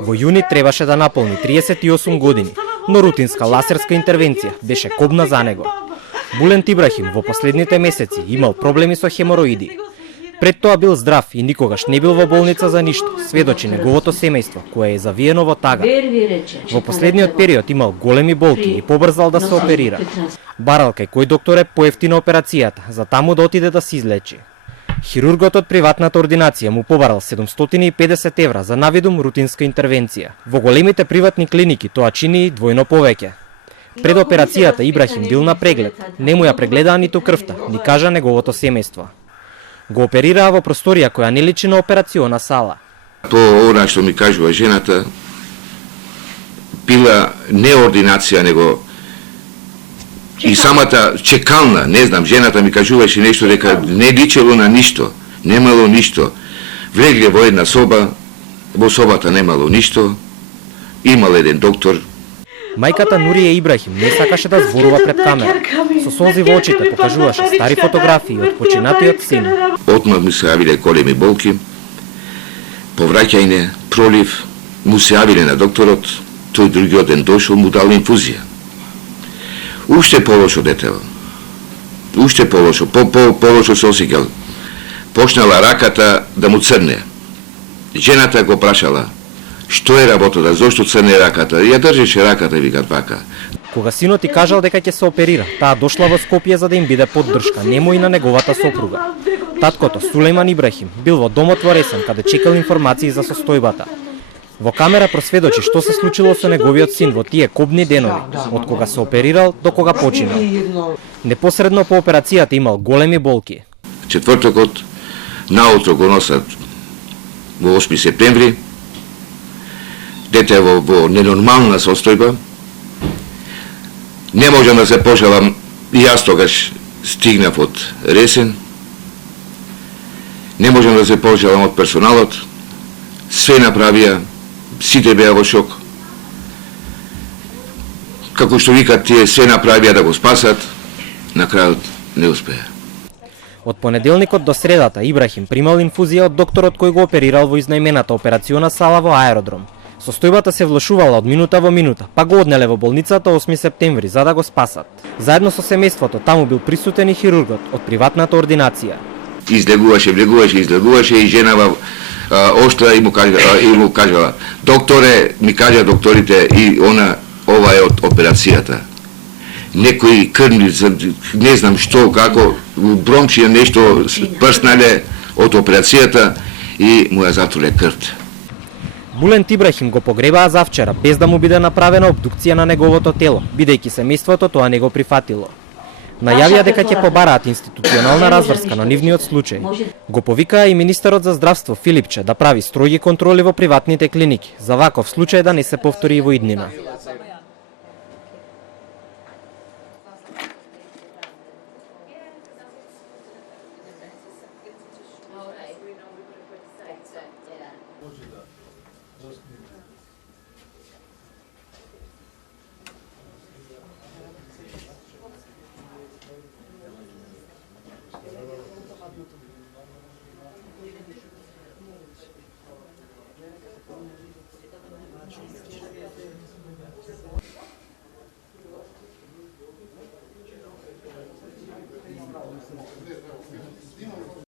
Во јуни требаше да наполни 38 години, но рутинска ласерска интервенција беше кобна за него. Булент Ибрахим во последните месеци имал проблеми со хемороиди. Пред тоа бил здрав и никогаш не бил во болница за ништо, сведочи неговото семејство, кое е завиено во тага. Во последниот период имал големи болки и побрзал да се оперира. Барал кај кој доктор е поевтина операцијата, за таму да отиде да се излечи. Хирургот од приватната ординација му побарал 750 евра за навидум рутинска интервенција. Во големите приватни клиники тоа чини двојно повеќе. Пред операцијата Ибрахим бил на преглед, не му ја прегледаа ниту крвта, ни кажа неговото семејство. Го оперираа во просторија која не личи на операциона сала. По она што ми кажува жената, била не ординација, него и самата чекална, не знам, жената ми кажуваше нешто дека не личело на ништо, немало ништо. Влегле во една соба, во собата немало ништо, имал еден доктор. Мајката Нурија Ибрахим не сакаше да зборува пред камера. Со солзи во очите покажуваше стари фотографии од починатиот син. Отмак му се јавиле големи болки, повраќање, пролив, му се јавиле на докторот, тој другиот ден дошол, му дал инфузија. Уште полошо детево. Уште полошо, полошо се осеќал. Почнала раката да му црне. Жената го прашала: што е работата, зошто црне раката? Ја држеше раката, викат вака. Кога синот ти кажал дека ќе се оперира, таа дошла во Скопје за да им биде поддршка, нему и на неговата сопруга. Таткото Сулејман Ибрахим бил во домот во Ресен, каде чекал информации за состојбата. Во камера просведочи што се случило со неговиот син во тие кобни денови, од кога се оперирал до кога починал. Непосредно по операцијата имал големи болки. Четвртокот наутро го носат во 8 септември, дете во ненормална состојба. Не можам да се пожалам, и јас тогаш стигнав од Ресен. Не можам да се пожалам од персоналот. Све направија, сите беа во шок. Како што викат, тие све направија да го спасат, на крајот не успеа. Од понеделникот до средата Ибрахим примал инфузија од докторот кој го оперирал во изнајмената операциона сала во аеродром. Состојбата се влошувала од минута во минута, па го однеле во болницата 8 септември за да го спасат. Заедно со семејството таму бил присутен и хирургот од приватната ординација. Излегуваше и женава оштра и му кажала: докторе, ми кажа докторите, и ова е од операцијата. Некои крвни, не знам што, како, бромчија нешто прснале од операцијата и му ја затворе крвта. Булент Ибрахим го погребаа завчера без да му биде направена обдукција на неговото тело, бидејќи семејството тоа не го прифатило. Најавија дека ќе побараат институционална разврска на нивниот случај. Го повикаа и министерот за здравство Филипче да прави строги контроли во приватните клиники, за ваков случај да не се повтори и во иднина.